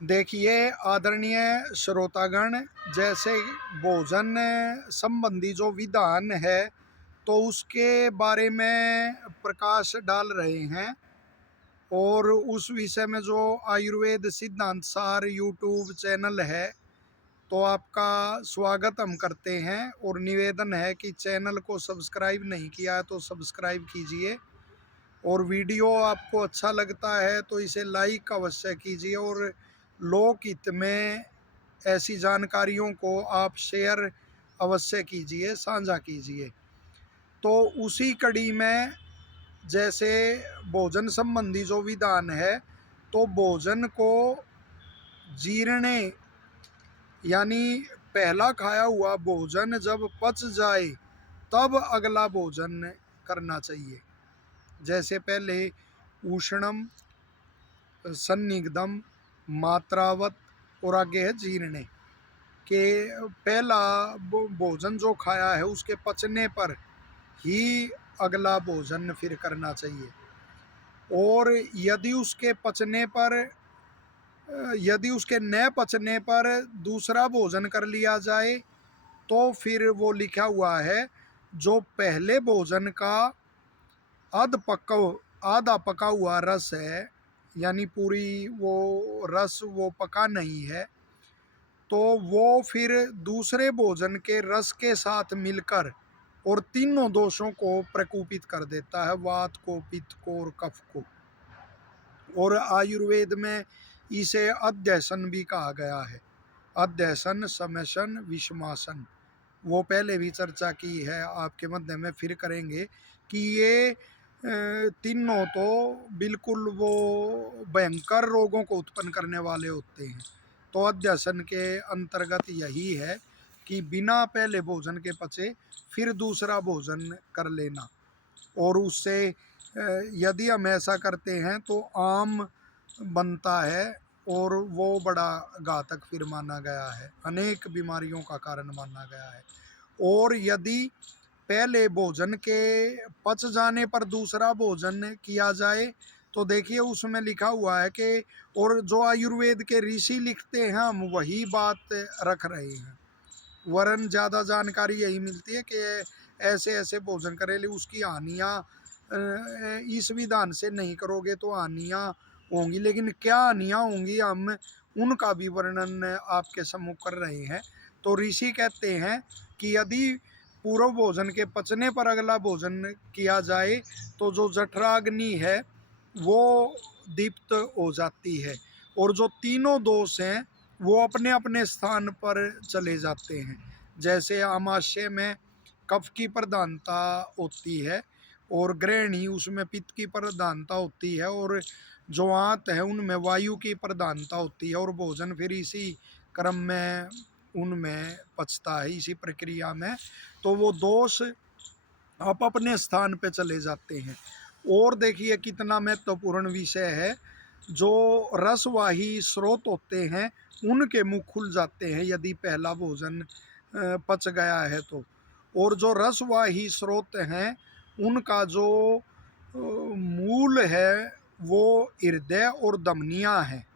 देखिए आदरणीय श्रोतागण, जैसे भोजन संबंधी जो विधान है तो उसके बारे में प्रकाश डाल रहे हैं। और उस विषय में जो आयुर्वेद सिद्धांत सार यूट्यूब चैनल है, तो आपका स्वागत हम करते हैं। और निवेदन है कि चैनल को सब्सक्राइब नहीं किया है तो सब्सक्राइब कीजिए। और वीडियो आपको अच्छा लगता है तो इसे लाइक अवश्य कीजिए। और लोकहित में ऐसी जानकारियों को आप शेयर अवश्य कीजिए, साझा कीजिए। तो उसी कड़ी में, जैसे भोजन संबंधी जो विधान है, तो भोजन को जीर्णे यानी पहला खाया हुआ भोजन जब पच जाए तब अगला भोजन करना चाहिए। जैसे पहले उष्णम, सन्निग्धम, मात्रावत और आगे है जीर्णे के पहला भोजन जो खाया है उसके पचने पर ही अगला भोजन फिर करना चाहिए। और यदि उसके न पचने पर दूसरा भोजन कर लिया जाए तो फिर वो लिखा हुआ है, जो पहले भोजन का आधा पका हुआ रस है, यानी पूरी वो रस वो पका नहीं है, तो वो फिर दूसरे भोजन के रस के साथ मिलकर और तीनों दोषों को प्रकोपित कर देता है, वात को, पित्त को और कफ को। और आयुर्वेद में इसे अध्यसन भी कहा गया है। अध्यसन, समशन, विषमासन, वो पहले भी चर्चा की है, आपके मध्य में फिर करेंगे कि ये तीनों तो बिल्कुल वो भयंकर रोगों को उत्पन्न करने वाले होते हैं। तो अध्यसन के अंतर्गत यही है कि बिना पहले भोजन के पचे फिर दूसरा भोजन कर लेना। और उससे यदि हम ऐसा करते हैं तो आम बनता है और वो बड़ा घातक फिर माना गया है, अनेक बीमारियों का कारण माना गया है। और यदि पहले भोजन के पच जाने पर दूसरा भोजन किया जाए तो देखिए उसमें लिखा हुआ है कि, और जो आयुर्वेद के ऋषि लिखते हैं हम वही बात रख रहे हैं, वरन ज़्यादा जानकारी यही मिलती है कि ऐसे ऐसे भोजन करेले उसकी हानियाँ इस विधान से नहीं करोगे तो हानियाँ होंगी। लेकिन क्या हानियाँ होंगी हम उनका भी वर्णन आपके सम्मुख कर रहे हैं। तो ऋषि कहते हैं कि यदि पूर्व भोजन के पचने पर अगला भोजन किया जाए तो जो जठराग्नि है वो दीप्त हो जाती है और जो तीनों दोष हैं वो अपने अपने स्थान पर चले जाते हैं। जैसे आमाशय में कफ की प्रधानता होती है और ग्रहणी उसमें पित्त की प्रधानता होती है और जो आंत है उनमें वायु की प्रधानता होती है और भोजन फिर इसी क्रम में उनमें पचता है, इसी प्रक्रिया में। तो वो दोष आप अपने स्थान पे चले जाते हैं। और देखिए कितना महत्वपूर्ण विषय है, जो रसवाही स्रोत होते हैं उनके मुख खुल जाते हैं यदि पहला भोजन पच गया है तो। और जो रसवाही स्रोत हैं उनका जो मूल है वो हृदय और धमनियाँ हैं।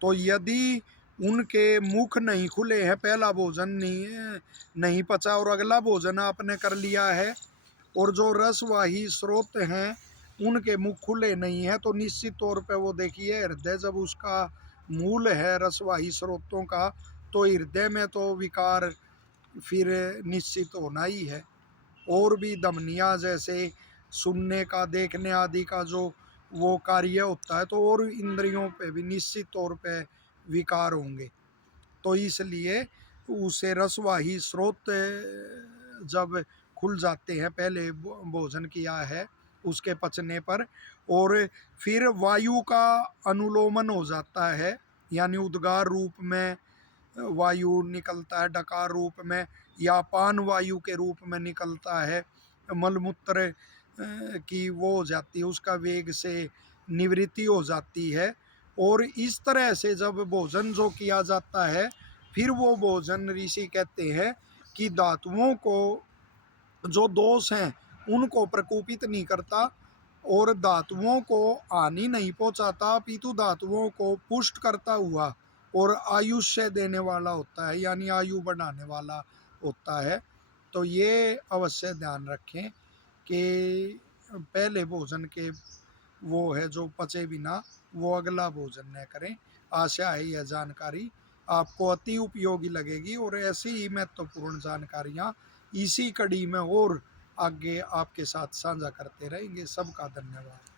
तो यदि उनके मुख नहीं खुले हैं, पहला भोजन नहीं पचा और अगला भोजन आपने कर लिया है, और जो रसवाही स्रोत हैं उनके मुख खुले नहीं है, तो निश्चित तौर पे वो देखिए हृदय जब उसका मूल है रसवाही स्रोतों का, तो हृदय में तो विकार फिर निश्चित होना ही है। और भी धमनियाँ जैसे सुनने का, देखने आदि का जो वो कार्य होता है, तो और इंद्रियों पे भी निश्चित तौर पे विकार होंगे। तो इसलिए उसे रसवाही स्रोत जब खुल जाते हैं पहले भोजन किया है उसके पचने पर, और फिर वायु का अनुलोमन हो जाता है, यानी उद्गार रूप में वायु निकलता है, डकार रूप में या पान वायु के रूप में निकलता है, मलमूत्र की वो हो जाती है, उसका वेग से निवृत्ति हो जाती है। और इस तरह से जब भोजन जो किया जाता है फिर वो भोजन ऋषि कहते हैं कि धातुओं को जो दोष हैं उनको प्रकोपित नहीं करता, और धातुओं को हानि नहीं पहुंचाता, अपितु धातुओं को पुष्ट करता हुआ और आयुष्य देने वाला होता है, यानी आयु बढ़ाने वाला होता है। तो ये अवश्य ध्यान रखें कि पहले भोजन के वो है जो पचे बिना वो अगला भोजन न करें। आशा है यह जानकारी आपको अति उपयोगी लगेगी और ऐसी ही महत्वपूर्ण जानकारियाँ इसी कड़ी में और आगे आपके साथ साझा करते रहेंगे। सबका धन्यवाद।